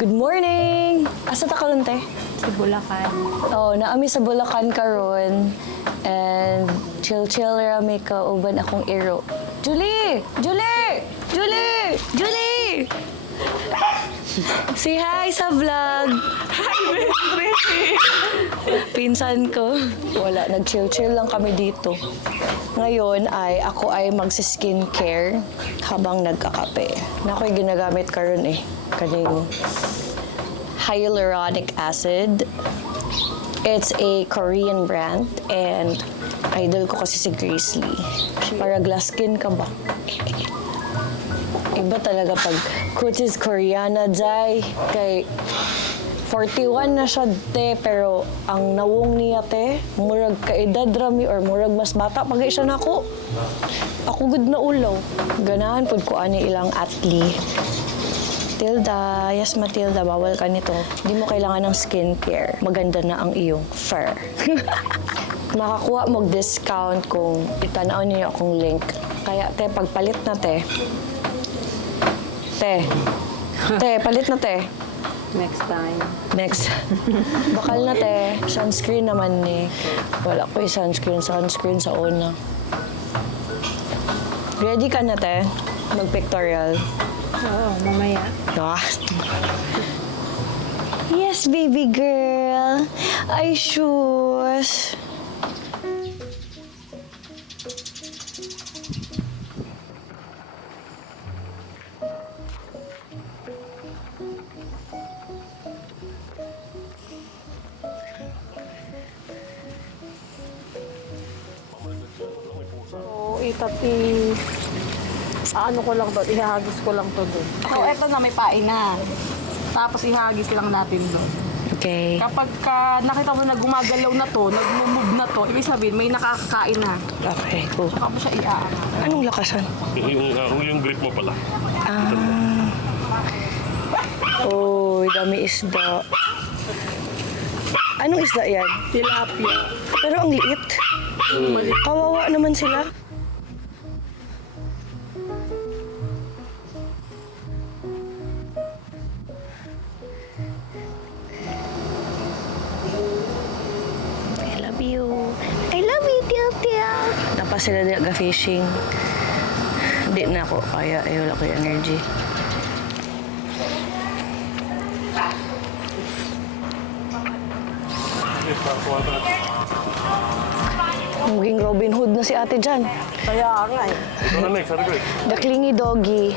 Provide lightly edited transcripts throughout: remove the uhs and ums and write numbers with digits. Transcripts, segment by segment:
Good morning! Asa ta karon te? Sa Bulacan. Oh, naami sa Bulacan karon. And chill rami ka uban akong iro. Julie! Julie! Julie! Julie! Say hi sa vlog! Pinsan ko. Wala, nag-chill lang kami dito. Ngayon ay ako ay magsi-skincare habang nagkakape. Na ako'y ginagamit karon eh. Kaning hyaluronic acid. It's a Korean brand and idol ko kasi si Grace Lee. Para glass skin ka ba? Iba talaga pag kutis Koreana, Jai. Kay 41 na siya, te, pero ang nawong niya, te, murag kaedad rami or murag mas bata pag siya nako. Ako good na ulaw. Ganahan pud ko ani ilang atli. Tilda, yes Matilda, bawal ka nito. Hindi mo kailangan ng skincare. Maganda na ang iyong fur. Makakuha mo discount kung itanaw niyo akong link. Kaya, te, pagpalit na, te. Te, palit na, te. Next time. Next. Bakal na, te. Sunscreen naman ni. Wala ko yung sunscreen sa una. Ready ka na, te? Mag-pictorial. Oo, mamaya. Ah. Yes, baby girl. Ay, shoes. So, ano ko lang doon, ihagis ko lang to doon. So, eto na may pain na. Tapos ihagis lang natin doon. Okay. Kapag nakita mo na gumagalaw na to, nag-move na to, ibig sabihin may nakakakain na. Okay, go. Saka mo siya iaan. Anong lakasan? Yung grip mo pala. Oh, dami isda. Anong isda yan? Tilapia. Pero ang liit. Kawawa naman sila. I love you, Tia. Napa sila di fishing. Di na ako, kaya wala ko yung energy. Maging Robin Hood na si ate dyan. Kaya nga eh. Ito na next, ano ko eh? The clingy doggy.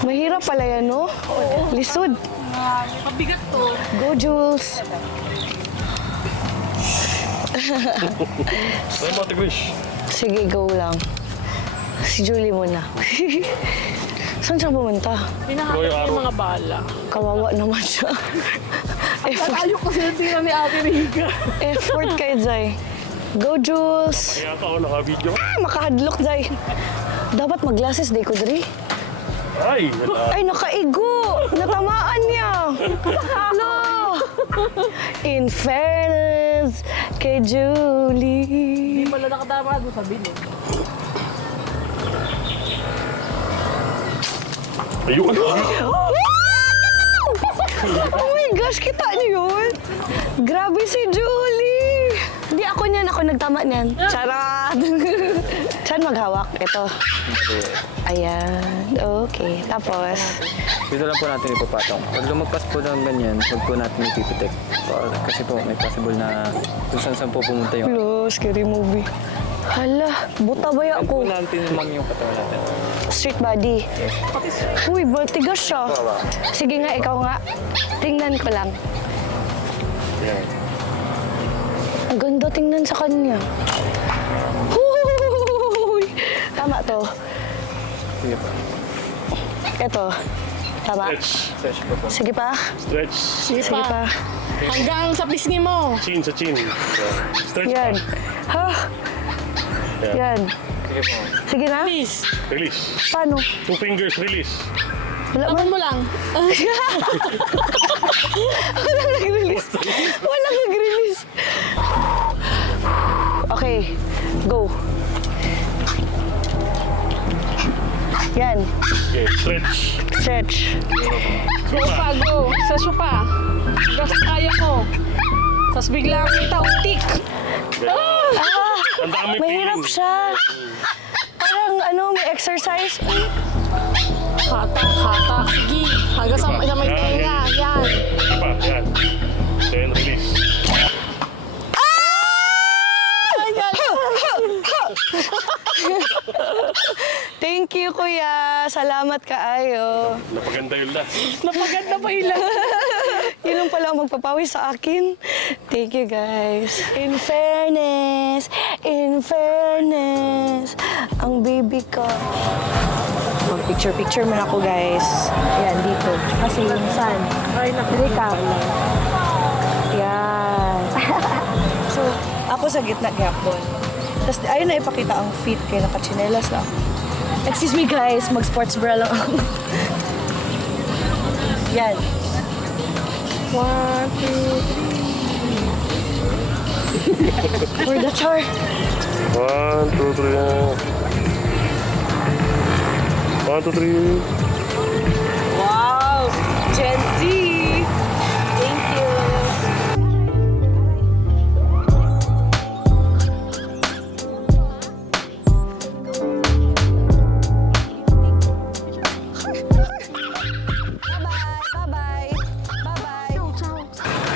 Mahirap pala yan, no? Lisod. Mabigat to. Go, Jules. Saan ba, Tigrish? Sige, go lang. Si Julie muna. Saan siya pumunta? Hinahanap yung mga bala. Kawawa naman siya. Ayaw ko sila tingnan ni Ate Riga. Effort kay Zay. Go, Jules. Kaya ako naka-video. Makahadlok, Zay. Dapat mag-glasses, day ko, Dri. Ay! Ay, nakaigo! Natamaan niya! No! In fairness kay Julie. Hindi pala nakatama doon sa bilog. Ayun! Oh my gosh, kita niyo yun? Grabe si Julie! Hindi ako niyan, ako nagtama niyan. Charot! Saan maghawak? Ito. Ayan. Okay. Tapos, Dito lang po natin ipapatong. Pag lumagpas po ng ganyan, huwag po natin ipipitik. Kasi po may possible na kung saan po pumunta yung... hello, scary movie. Hala, buta ba Yan ako? po natin lang yung katawan natin. Street body. Uy, batigas siya. Sige nga, ikaw nga. Tingnan ko lang. Yan. Ang ganda tingnan sa kanya. Huy! Tama to. Sige po. Ito. Tama. Stretch. Search po po. Sige pa. Stretch. Sige pa. Hanggang sa pisngi mo. Chin sa chin. Stretch Yan. Ha? Yan. Sige po. Sige na. Please. Release. Paano? 2 fingers, release. Wala Laban mo lang. Walang nag-release. Walang nag-release. Okay. Go. Okay, stretch. Stretch. Sopa, go. Sa sopa. Basta kaya ko. Tapos bigla kita tik. Ang dami Mahirap feeling. siya. Parang may exercise. Uy, Hatak, hatak. Sige. Hanggang sa may tenga. Yan. Diba? Yan. Then release. Thank you, kuya. Salamat kaayo. Napaganda yung last. Napaganda pa ilang. Yun lang pala ang magpapawis sa akin. Thank you, guys. In fairness, ang baby ko. Mag-picture-picture man ako, guys. Yan, dito. Kasi yung sun. Ay, Dili ka. Yan. So, ako sa gitna gapon. Tapos ayun na ipakita ang feet kay nakachinelas lang. Excuse me, guys. Mag-sports bra lang ako. Yan. 1, 2, 3. For the chart. 1, 2, 3. 1, 2, 3. Wow! Gen Z! Thank you! Bye-bye! Bye-bye! Bye-bye!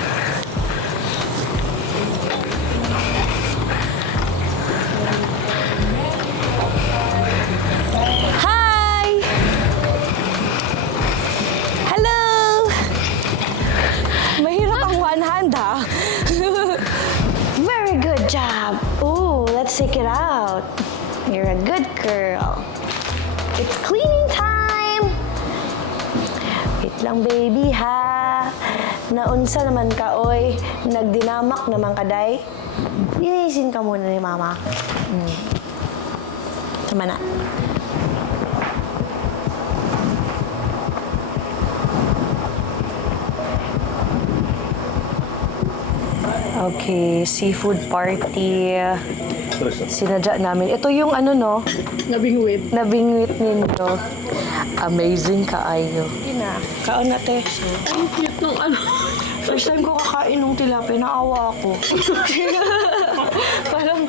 Hi! Hello! Mahirap ang one hand, ha? Very good job. Ooh, let's take it out. You're a good girl. It's cleaning time! Wait lang, baby, ha? Naunsa naman ka, oy. Nagdinamak naman ka, day. Linisin ka muna ni mama. Tama na. Okay, seafood party. Sinadya namin. Ito yung no? Nabingwit. Nabingwit ninyo. Amazing kaayo. Yun na. Kaon na, te. Ang cute nung First time ko kakain ng tilapia, naawa ako. parang,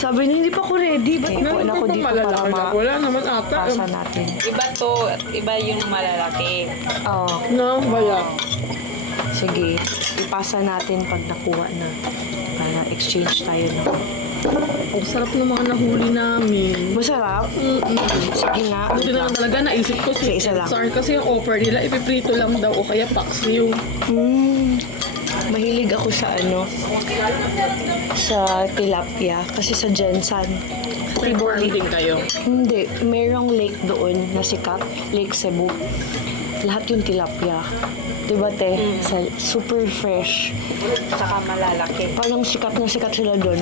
sabi niya, hindi pa ako ready. Ba't na ako dito para Wala naman ata. mapasa natin. Iba to, iba yung malalaki. Oo. No, baya. Sige, ipasa natin pag nakuha na. Para exchange tayo na. Ang sarap ng mga nahuli namin. Masarap? Sige nga. Buti na lang talaga naisip ko si Isa lang. Sorry kasi yung offer nila, ipiprito lang daw o kaya paksiw. Mahilig ako sa sa tilapia. Kasi sa Jensan. Favorite din kayo. Hindi. Merong lake doon na sikat. Lake Cebu. Lahat yung tilapia. Diba, te? Super fresh. Saka malalaki. Parang sikat na sikat sila doon.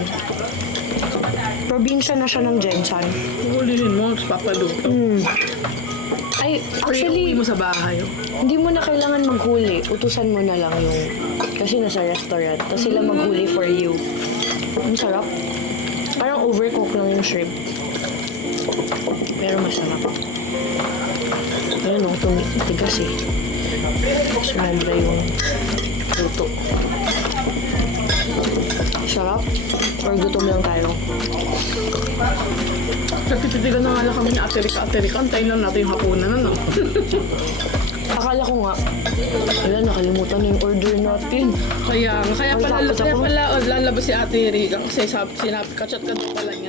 Probinsya na siya ng Jensan. Hulihin mo, tapos papaluto. Ay, Actually, actually, mo sa bahay. hindi mo na kailangan maghuli. Utusan mo na lang yung... Kasi nasa restaurant. Tapos sila maghuli for you. Ang sarap. Parang overcook lang yung shrimp. Pero masarap. Ayun o, tumitigas eh. Sumobra yung luto. Sarap? Or gutom lang tayo? Nagtititigan na nga lang kami ni Aterika. Antayin lang natin yung hapunan na, no? Akala ko nga, wala, nakalimutan na yung order natin. Kaya Ay, pala tapos ako. lalabas si Ate Rika kasi sinabi, kachat ka daw pala niya.